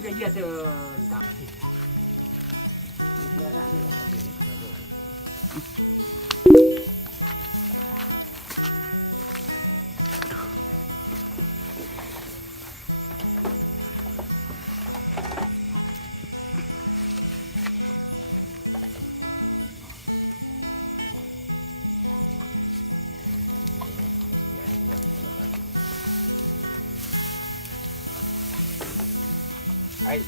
Dia tu tak. Ai.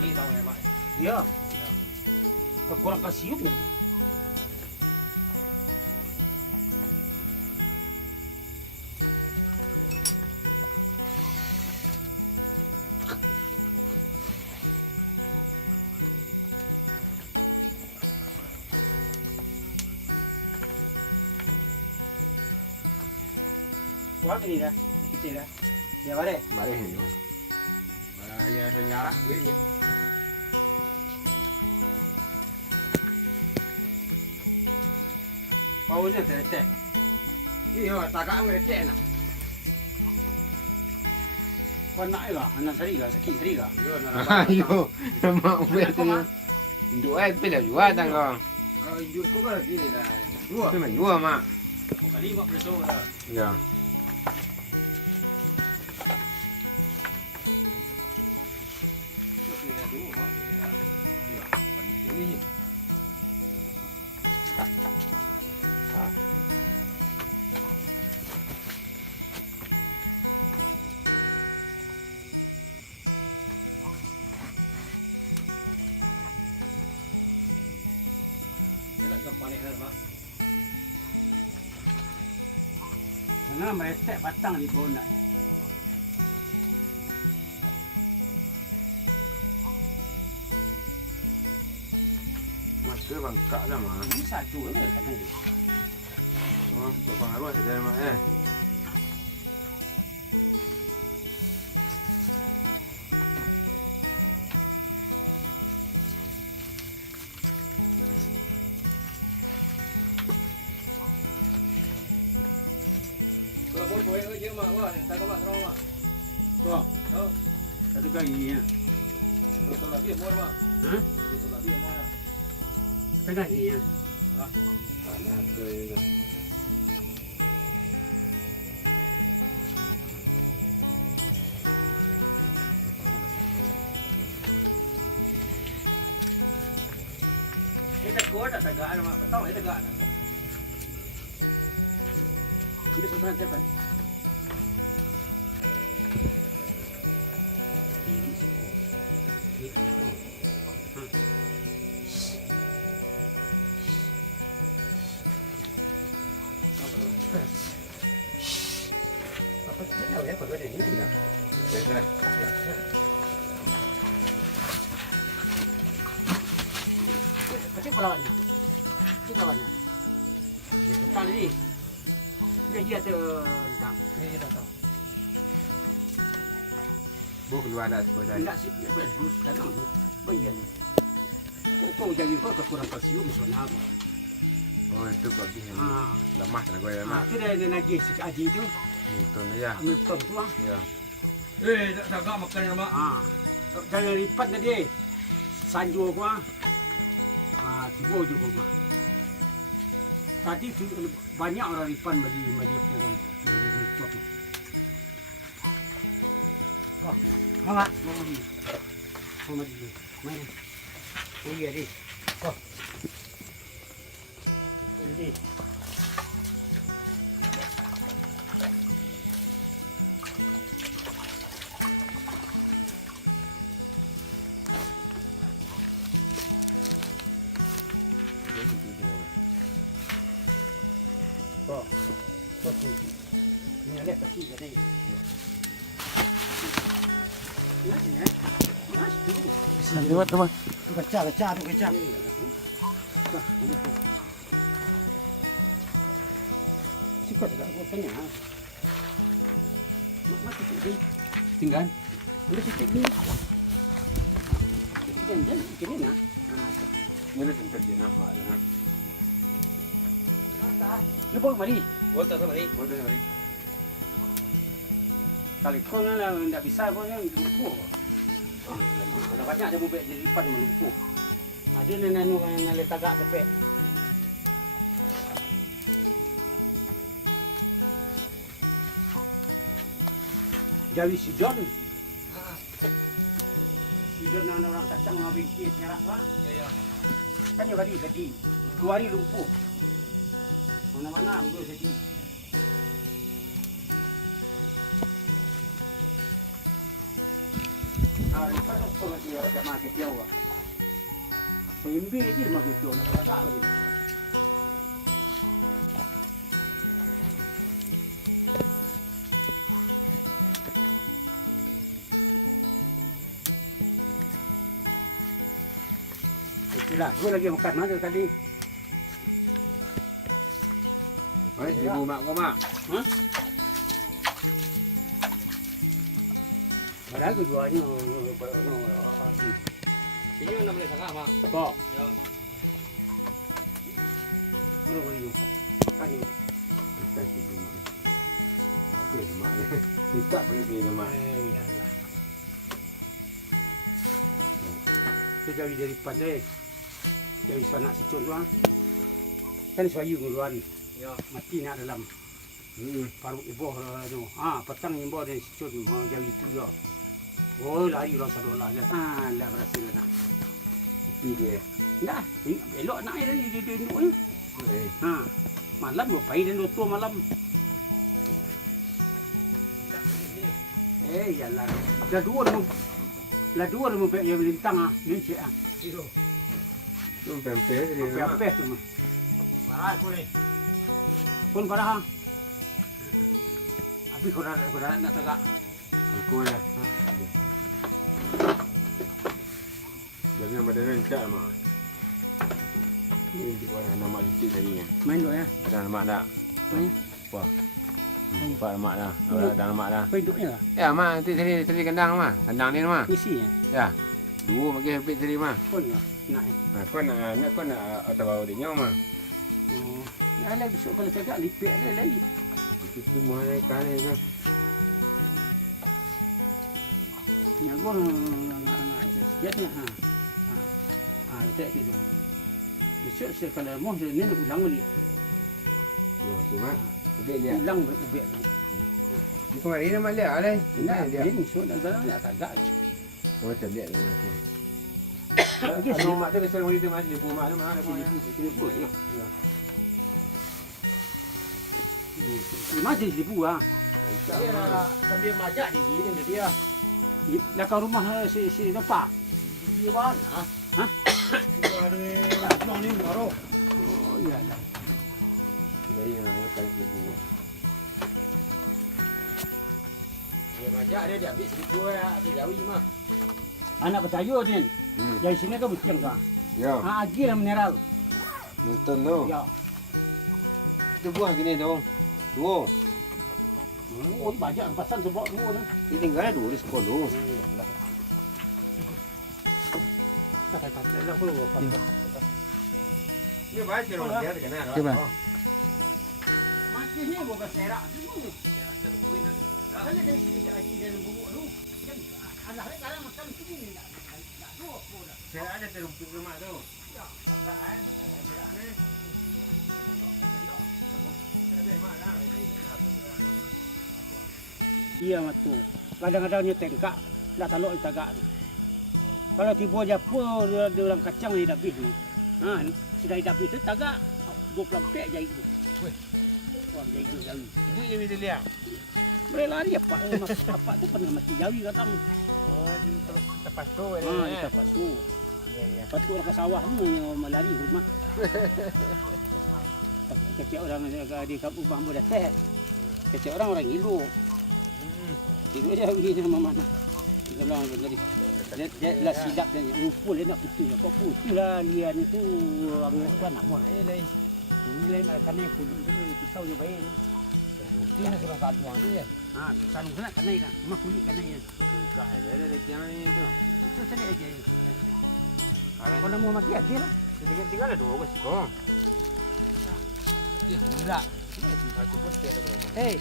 Ini tahu ya, Pak. Ya. Kurang kasium ni. Kuat ni dah, kecil dah. Ya bare. Mari ni. Ya ternyata gitu. Kau ni tercek. Iya, tagak ngecek nak. Kau nak ke? Anak seri ke? Sakit seri ke? Iya, Ayo, nama ubet tu. Dua pila jual tangkong. Hidup kau kan sini dah. Dua. Tu men dua mak. Kali 50 so dah. Ya. Iya, bagi sini. Karena meretek batang di bawah nak. Masuk bangkak dah mak. Ini satu je kat ni. Oh, berpengaruh saja mak Kalau boleh je mak, wah, tak kau mak terang mak. Tuh, Oh, satu kali ya. betul lagi mau mak. Hah? Betul lagi mau lah. Satu kali ya. Panas tu itu. Ini tak kuat tak tegak mak. Tahu ini tegak nak. Ini pesan cepat. Apa sih tahu ya kalau ini tidak. Selesai. Macam pelawannya. Macam pelawannya. Tak ni. Dia tu tak. Dia tak tahu. Bu keluar dah sepuluh. Enggak sih, dia bagus. Tanam tu. Bayan. Kau jadi kau kurang kalsium soalnya apa? Oh itu kau bihin. Ah, Lemah nak kau ya ah, mak. tu dia nagih si Aji tu. Itu ni ya. Ambil ton tu ah. Ya. Tak tegak makan mak. Ah. Jangan lipat tadi. Sanjur gua. Ah, tiba juga gua. Tadi tu banyak orang lipat bagi program bagi top. Oh, mama, mama ni. Mama ni. Main. Oh iya di. Oh. Ini. Kok sih? Ini ada kaki tadi. Ini sini. Mana situ? Lewat rumah. Tu kaca tu kaca. Sikit tak aku tanya. Mak titik ni. Tinggal. Ada titik ni. Jangan ikan ni nak. Ah, Mana tempat dia nampak ya. Dia pun mari. Botol sama ni. Bodoh hari. Kali kau lah tidak bisa pun yang lumpuh. Ada banyak dia buat jadi lipat melumpuh. Ada nanu yang tagak tepek. Jawi si John. Si John ada orang kacang mau bikin serak lah. Ya. Kan dia tadi 2 hari lumpuh. Mana-mana boleh jadi. Hari kalau kau dia ada makan jauh. Sembi dia makan jauh nak tagak lagi. Itulah, gua lagi makan mana tadi? Oi, ibu mak kau mak. Hah? Padahal gua jualnya di Ini nak boleh sangat mak. kok. Ya. Kalau boleh makan. Kan ini. Kasih ibu mak. Okey mak. Tidak boleh beli mak. Ya Allah. Tu jadi dari pandai. Jadi sana secun tu ah. Kan suayu nguluan Ya. mati nak dalam paru ibu tu. Petang ibu dan secun mau jadi tu je. Oh lari rasa dolah dah. Dah berhasil nak. Mesti dia. Dah, elok nak air dia duduk ni. Eh, Malam mau pai dan tu malam. Yalah. Lah dua mau pergi yang lintang ni cik Itu. tu pempek dia mak. Apa tu mah. Marah aku ni. Pun parah. Abi kau nak tagak. Aku lah. Jangan badan rencak mak. Ini juga nama cantik tadi kan. Main duk ya. Ada nama tak? Main. Wah. Pak nama dah. Ada nama dah. Main duknya lah. Ya mak nanti tadi kandang mah. Kandang ni mah. Isi ya. Ya. Dua bagi habis tadi mah. Pun ya. Nak ya. Nak kau nak atau bau dia nyom mah. Oh. Dah lah besok kalau tagak lipik dia lagi. Itu mahal kali kan. Yang gua nak sejatnya letak tu. Besok sekali mau dia ni ulang balik. Ya, cuma ubek dia. Ulang ubek. Ni kemarin nama dia alai. Nak dia ni so dah dalam nak tagak. Oh, macam dia ni. Lagi Kalau mak dia kesal hari tu mas, dia pun mak tu mah. ya. Masih seribu ah. Dia sambil majak di sini dia. Dah kau rumah si nampak. Dia mana? Hah? Dia ada pulang ni baru. Oh iyalah. Ya, kan ibu. Dia majak dia ambil seribu ya, dia jawi mah. Anak bertayu ni. Dari sini kau bincang kau. Ya, Agi lah mineral. nonton tu. Ya. Tu buang gini tu. Dua. Oh banyak pasal sebab dua ni. Dia tinggal dua di sekolah. Kata-kata lah kalau apa. Dia baca orang dia kenal. Coba. Masih ni bukan serak tu. Kalau dari sini aji dari bubuk tu. Alah sekarang makan sini tak. Saya ada terumpuk rumah tu. Ya, apaan? Ada serak ni. Iya matu. Kadang-kadang dia tengkak, nak taluk dia tagak. Kalau tiba je apa dia orang kacang ni dah habis ni. Sudah dah habis tu tagak 20 pek jahit tu. Weh. Orang jahit tu jawi. Ini yang dia lihat. Boleh lari apa? Apa tu pernah mati jawi katang. Oh, dia kalau lepas tu Kita pasu. Ya. Patut ke sawah ni melari rumah. Kecil orang di kampung rumah dah teh. Kecil orang hidup. Hidup dia pergi sama mana. Kita bilang tadi. Dia lah silap dia lupa dia nak putus. Kok putus lah lian itu orang kan nak mon. Ini lain akan yang kulit ni pisau dia baik ni. Dia nak kurang kaluang dia. Kalau kena kanai dah. Mak kulit kanai ya. Buka ada jangan ni tu. Itu tadi aja. Kalau mau mati aja lah. Tinggal ada dua bos. Oh. Mira. Aku pun tiada berapa.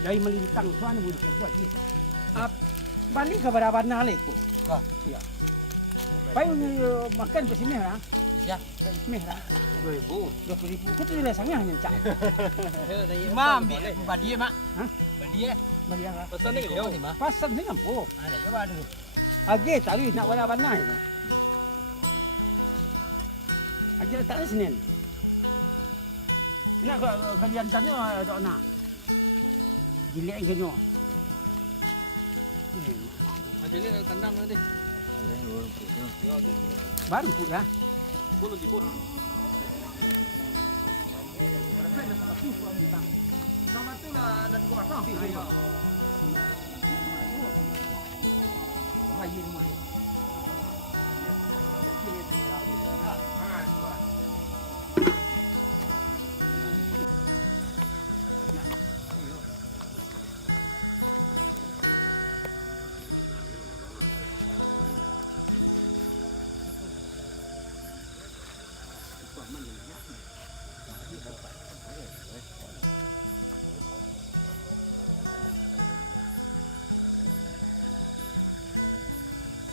Gay melintang tuan boleh buat gitu. Balik ke baraban nalik ko. Ya. Bayu makan di sini lah. Ya, di sini lah. 20,000. Kau tu dah sangat hanya cak. Mam, badia mak. Hah? Badia. Bagi apa? Pesan ni kau. Pasal ni apa? Ada coba dulu. Agi tadi nak baraban naik. Agi letak di sini. Nak kalian tanya ada nak. Gilek kenyo. Macam ni kandang nanti. Baru pun ya. Kau lagi pun. Sama tu lah nak tukar pasang. Ayo. Bayi rumah.